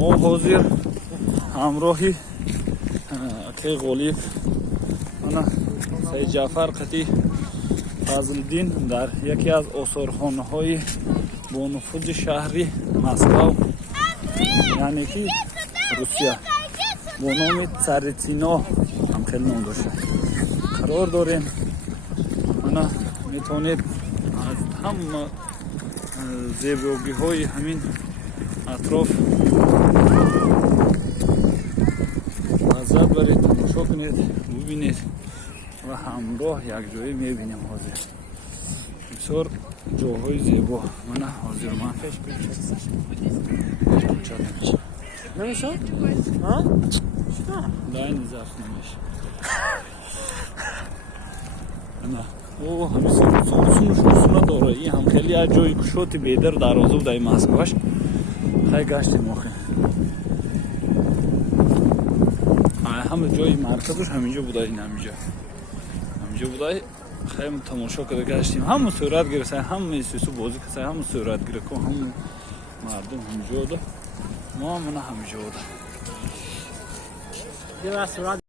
ما حاضر همراهی اقی غالب انا سید جعفر قطی فضل‌الدین در یکی از آثارخانه های با نفوذ شهری مسکو یعنی که روسیه با نام تساریتسینا هم خیلی نام داشته قرار داریم. انا میتونید از همه زیبایی های همین اطراف لذت برید، تماشا کنید، ببینید و همراه یک جایی میبینیم. حاضر بسیار جاهای زیبا. من حاضر من نمیشه؟ ها؟ داین زفت نمیشه. نه او همین سونش داره. این هم خیلی از جای کشوتی بیدر در آزو دای مسکوش خیلی گشتیم آخه. همه جای مرکزش همینجا بوده. این همینجا بوده. خیلی تماشا کرده گشتیم. همون صورت گرفته، همون سوسو بازی کرده، همون صورت گرفته، همون مردم همینجا بوده. ما همینجا بوده. یه صورت